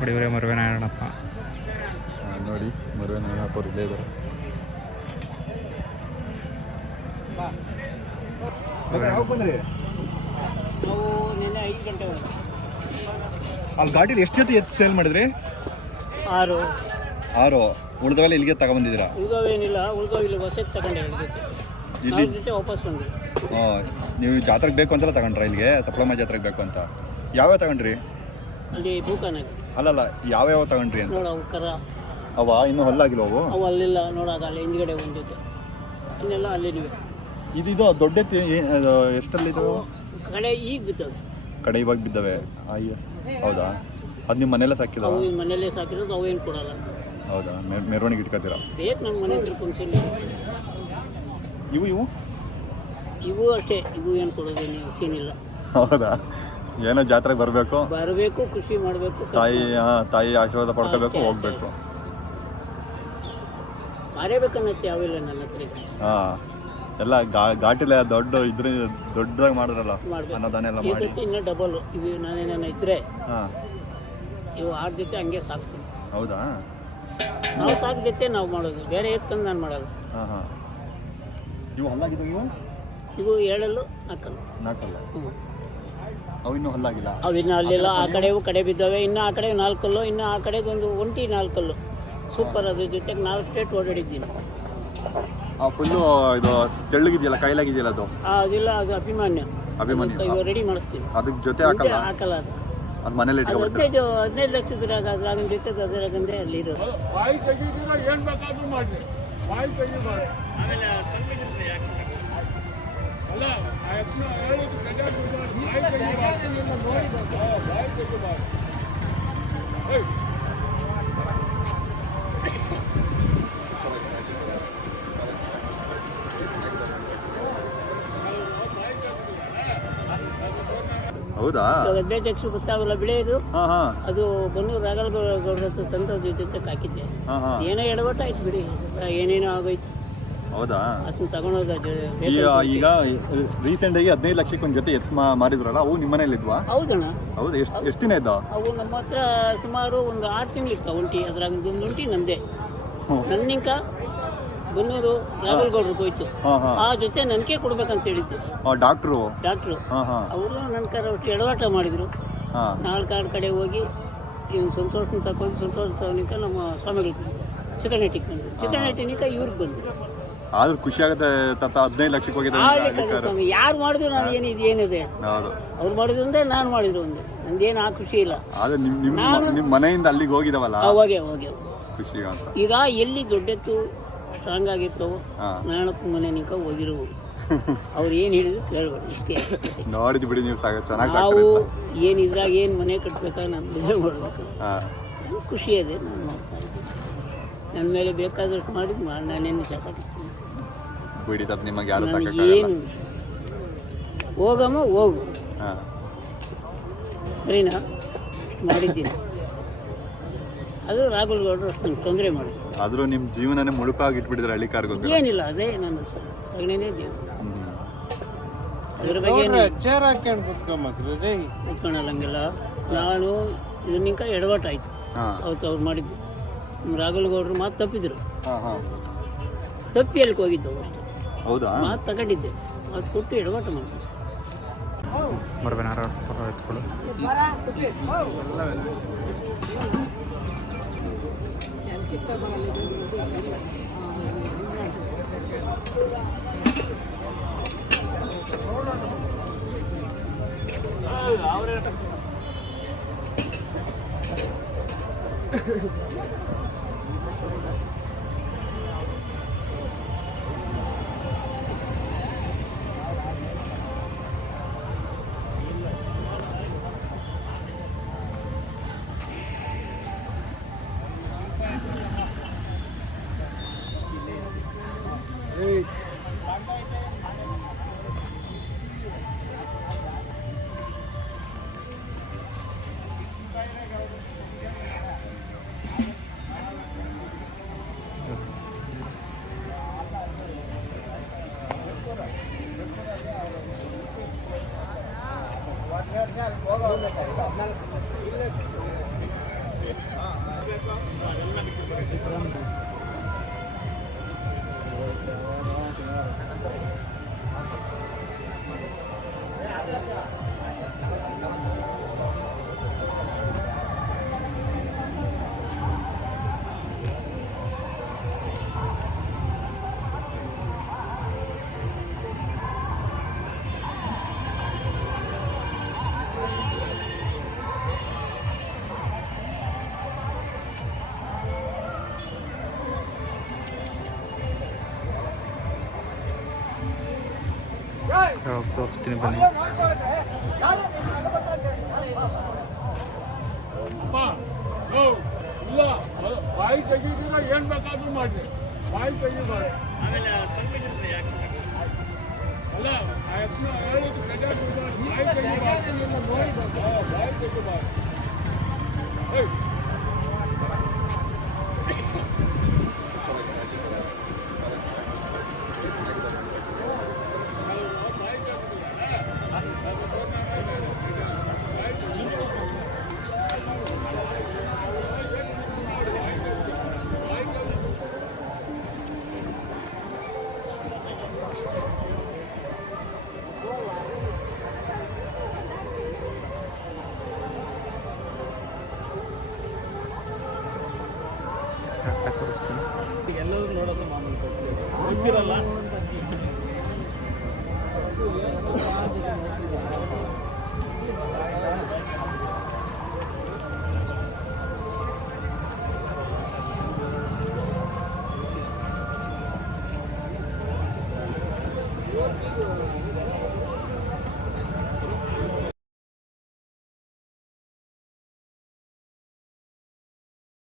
ನೋಡಿ ಇವರೇ ಮರುವೆ ನಾರಾಯಣಪ್ಪ. ನೋಡಿ ಮರುವೆ ನಾರಾಯಣಪ್ಪ ಅವ್ರು ಇಲ್ಲೇ ಇದ್ದಾರೆ. ಅಲ್ಲಿ ಗಾಡೀಲಿ ಎಷ್ಟು ಜೊತೆ ಸೇಲ್ ಮಾಡಿದ್ರಿ? 6 ಉಳಿದವೆಲ್ಲ ಇಲ್ಲಿಗೆ ತಗೊಂಡ್ಬಂದಿದ್ದೀರಾ? ಉಳಿದವೇನಿಲ್ಲ, ಉಳಿದವು ಇಲ್ಲಿ ಹೊಸ ತಗೊಂಡೆ ಇಲ್ಲಿ ಜೊತೆ ವಾಪಸ್ ಬಂದ್ರಿ. ನೀವು ಜಾತ್ರೆಗೆ ಬೇಕು ಅಂತೆಲ್ಲ ತಗೊಂಡ್ರ ಇಲ್ಲಿಗೆ? ತಪ್ಪಳಮ್ಮ ಜಾತ್ರೆಗೆ ಬೇಕು ಅಂತ ಯಾವ್ಯಾವ ತಗೊಂಡ್ರಿ? ಅಲ್ಲಿ ಬೂಕನಾಗ ಅಲ್ಲಲ್ಲ, ಯಾವ್ಯಾವ ತಗೊಂಡ್ರಿ ಅಂತ? ನೋಡವು ಕರ ಅವ ಇನ್ನೂ ಹೊಲ್ಲಾಗಿಲ್ಲ ಅವು ಅಲ್ಲಿಲ್ಲ ನೋಡಾಗ ಅಲ್ಲಿ ಹಿಂದ್ಗಡೆ ಒಂದು ಜೊತೆ, ಇನ್ನೆಲ್ಲ ಅಲ್ಲಿವೆ. ಇದು ದೊಡ್ಡ ಎಷ್ಟಲ್ಲಿದ್ದು? ಕಡೆ ಈಗ ಬಿದ್ದವೆ. ಕಡೆ ಇವಾಗ ಬಿದ್ದವೆ. ಹೌದಾ? ಅದು ನಿಮ್ಮ ಮನೆಯಲ್ಲೇ ಸಾಕಿದ? ಅವು ಮನೆಯಲ್ಲೇ ಸಾಕಿರೋದು, ಅವೇನು ಕೊಡಲ್ಲ. ಹೌದಾ? ಮೆರವಣಿಗೆ ಇಟ್ಕೋತೀರಾ? ಬೇಕು ನಮ್ಮ ಮನೆ ಹತ್ರ ಫಂಕ್ಷನ್. ಇವು ಅಷ್ಟೇ, ಇವು ಏನು ಕೊಡೋದೇನು ಸೀನಿಲ್ಲ. ಹೌದಾ? ಏನೋ ಜಾತ್ರೆಗೆ ಬರಬೇಕು, ಖುಷಿ ಮಾಡಬೇಕು, ತಾಯಿ ಆಶೀರ್ವಾದ ಪಡ್ಕೋಬೇಕು, ಹೋಗ್ಬೇಕು. ಮಾರೇಬೇಕನ್ನತ್ತೆ ಯಾವಿಲ್ಲ ನನ್ನ ಹತ್ರ. ಎಲ್ಲ ಘಾಟಿಲೆ ದೊಡ್ಡದಾಗಿ ಮಾಡಿದ್ರಲ್ಲ ಅನ್ನದಾನ ಎಲ್ಲ ಮಾಡಿ. ಇನ್ನೂ ಡಬಲ್ ಇವು ನಾನೇನ ಇದ್ರೆ ಇವು 6 ಜೊತೆ ಹಂಗೆ ಸಾಕ್ತೀನಿ. ಹೌದಾ? ನಾವು ಸಾಕಿದೈತೆ ನಾವು ಮಾಡೋದು, ಬೇರೆ ಎತ್ತಂದು ನಾನು ಮಾಡಲ್ಲ. ಇವು ಹಲ್ಲಾಗಿದ್ದು? ಇವು 7 4 ಅವು ಇನ್ನೂ ಹಲ್ಲಾಗಿಲ್ಲ? ಅವು ಇನ್ನೂ ಅಲ್ಲಿಲ್ಲ. ಆ ಕಡೆ ಬಿದ್ದಾವೆ. ಇನ್ನು ಆ ಕಡೆ 4 ಇನ್ನು ಆ ಕಡೆದೊಂದು ಒಂಟಿ 4 ಸೂಪರ್. ಅದ್ರ ಜೊತೆಗೆ 4 ಸ್ಟೇಟ್ ಓಡಾಡಿದ್ದೀನಿ. ಫುಲ್ಲು ಇದು ತೆಳ್ಳಗಿದೆಯಲ್ಲ, ಕೈಲಾಗಿದೆಯಲ್ಲ ಅದು? ಅದಿಲ್ಲ, ಅದು ಅಭಿಮಾನ್ಯ. ಇವಾಗ ರೆಡಿ ಮಾಡಿಸ್ತೀನಿ. ಅದಕ್ಕೆ ಜೊತೆ ಹಾಕಲ್ಲ ಅದು ಮನೇಲಿ ಇಟ್ಕೊಳ್ತೀರಾ? 15 ಲಕ್ಷದ್ರಾಗ ಅದ್ರಾಗಿನ ಜೊತೆ ಅದರಾಗಂದೆ ಅಲ್ಲಿ ಇರೋದು. ಹೌದಾ? 15 ಲಕ್ಷ ಗೊತ್ತಾಗಲ್ಲ ಬೆಳೆಯೋದು. ಅದು ಬನ್ನೂರು ರಾಗಲಗೌಡ್ರ ಹತ್ರ ತಂದು ಜೊತೆ ಹಾಕಿದ್ದೆ. ಏನೋ ಎಡವಟ್ಟ ಆಯ್ತು ಬಿಡಿ, ಏನೇನೋ ಆಗೋಯ್ತು. ಹೌದಾ? ಅದನ್ನ ತಗೊಂಡೋದ. ಈಗ ರೀಸೆಂಟ್ ಆಗಿ 15 ಲಕ್ಷಕ್ಕೆ ಒಂದು ಜೊತೆ ಎತ್ತು ಮಾರಿದ್ರಲ್ಲ, ಅವು ನಿಮ್ಮ ಮನೇಲಿ ಇದ್ವಾ? ಹೌದಣ್ಣ. ಹೌದು. ಎಷ್ಟು ದಿನ ಇದ್ದ ಅವು? ನಮ್ಮ ಹತ್ರ ಸುಮಾರು ಒಂದು 6 ತಿಂಗಳಿತ್ತು ಒಂಟಿ. ಅದ್ರಾಗ ಒಂದು ಒಂಟಿ ನಂದೆ. ನನ್ನಿಂಕ ಬನ್ನೂರು ರಾಗಲಗೌಡ್ರಿಗೆ ಹೋಯ್ತು. ಆ ಜೊತೆ ನನಗೆ ಕೊಡ್ಬೇಕಂತ ಹೇಳಿದ್ದು ಡಾಕ್ಟ್ರು. ಅವರು ನನ್ನ ಕರ ಒಟ್ಟು ಎಡವಾಟ ಮಾಡಿದ್ರು. 4 ಕಡೆ ಹೋಗಿ ಇವ್ನು ಸಂತೋಷನ ತಗೊಂಡು ಸಂತೋಷ ತಗೋನಿಕ ನಮ್ಮ ಸ್ವಾಮಿಗಳು ಚಿಕನಹಟ್ಟಿಗೆ ಬಂದರು. ಚಿಕನಹಟ್ಟಿನಿಕ ಇವ್ರಿಗೆ ಬಂದರು. ಆದ್ರೂ ಖುಷಿ ಆಗುತ್ತೆ. 15 ಲಕ್ಷಕ್ಕೆ ಹೋಗಿದ್ದೆ ಸ್ವಾಮಿ. ಯಾರು ಮಾಡಿದ್ರು ನಾನು ಏನಿದೆ, ಅವ್ರು ಮಾಡಿದ್ರು ಅಂದ್ರೆ ನಾನು ಮಾಡಿದ್ರು ಒಂದೇ. ನಂದೇನು ಆ ಖುಷಿ ಇಲ್ಲ. ನಿಮ್ಮ ಮನೆಯಿಂದ ಅಲ್ಲಿಗೆ ಹೋಗಿದಾವಲ್ಲ, ಹೋಗಿ ಖುಷಿ. ಈಗ ಎಲ್ಲಿ ದೊಡ್ಡೆತ್ತು ಸ್ಟ್ರಾಂಗ್ ಆಗಿರ್ತಾವ, ನಾರಾಯಣಪ್ಪ ಮನೆ ನಿಂಕ ಹೋಗಿರೋವು. ಅವ್ರು ಏನು ಹೇಳಿದ್ರು ಕೇಳ್ಬೇಡಿ, ಇಷ್ಟೇ. ನೋಡಿದ್ ಬಿಡಿ ನೀವು, ನಾವು ಏನು ಇದ್ರಾಗ ಏನು ಮನೆ ಕಟ್ಬೇಕಾ, ನಾನು ಮದುವೆ ಮಾಡಬೇಕು. ನನಗೆ ಖುಷಿ ಇದೆ, ನಾನು ಮಾಡ್ತಾ ಇದ್ದೀನಿ. ನನ್ನ ಮೇಲೆ ಬೇಕಾದಷ್ಟು ಮಾಡಿದ್ದು ನಾನೇನು ಸಾಕಾಗ್ತೀನಿ. ಏನು ಹೋಗು ಸರಿನಾ ಮಾಡಿದ್ದೀನಿ. ಅದು ರಾಘುಲ್ಗೌಡರು ಅಷ್ಟು ನಂಗೆ ತೊಂದರೆ ಮಾಡಿದ್ರು. ಆದರೂ ನಿಮ್ಮ ಜೀವನನೇ ಮುಳುಪಾಗಿ ಇಟ್ಬಿಟ್ಟಿದ್ರೆ ಹಳ್ಳಿ ಕಾರ್ಗೆ. ಏನಿಲ್ಲ, ಅದೇ ನನ್ನ ಸಗಣಿನೇ ದೇವ್ರು. ಅದ್ರ ಬಗ್ಗೆ ಕೂತ್ಕೊಳ್ಳಲ್ಲ ಹಂಗೆಲ್ಲ. ನಾನು ಇದನ್ನಿಂಕ ಎಡವಟ್ಟಾಯ್ತು. ಅವತ್ತು ಅವ್ರು ಮಾಡಿದ್ದು. ನಮ್ಮ ರಾಘುಲ್ಗೌಡರು ಮಾತು ತಪ್ಪಿದ್ರು. ತಪ್ಪಿ ಎಲ್ಲಿಗೆ ಹೋಗಿದ್ದು ಅಷ್ಟೇ. ಹೌದಾ? ಮಾತು ತಗೊಂಡಿದ್ದೆ, ಅದು ಕೊಟ್ಟು ಎಡವಟ ಮಾಡಿ. ತೋರಿಸ್ತೀನಿ ಬನ್ನಿ. ಇಲ್ಲ ಬಾಯಿ ತೆಗಿತೀರ ಏನ್ ಬೇಕಾದ್ರೂ ಮಾಡಿ ಬಾಯಿ ತೆಗಿಬಾರ ಅಲ್ಲ ಹೇಳೋದು ಬಾಯಿ ತೆಗಿಬಾರ್ದು ಬಾಯಿ ತೆಗಿಬಾರ್ದು. ತೋರಿಸ್ತೀನಿ. ಎಲ್ಲರೂ ನೋಡೋದು ಮಾಮೂಲಿ ಗೊತ್ತಿರಲ್ಲ.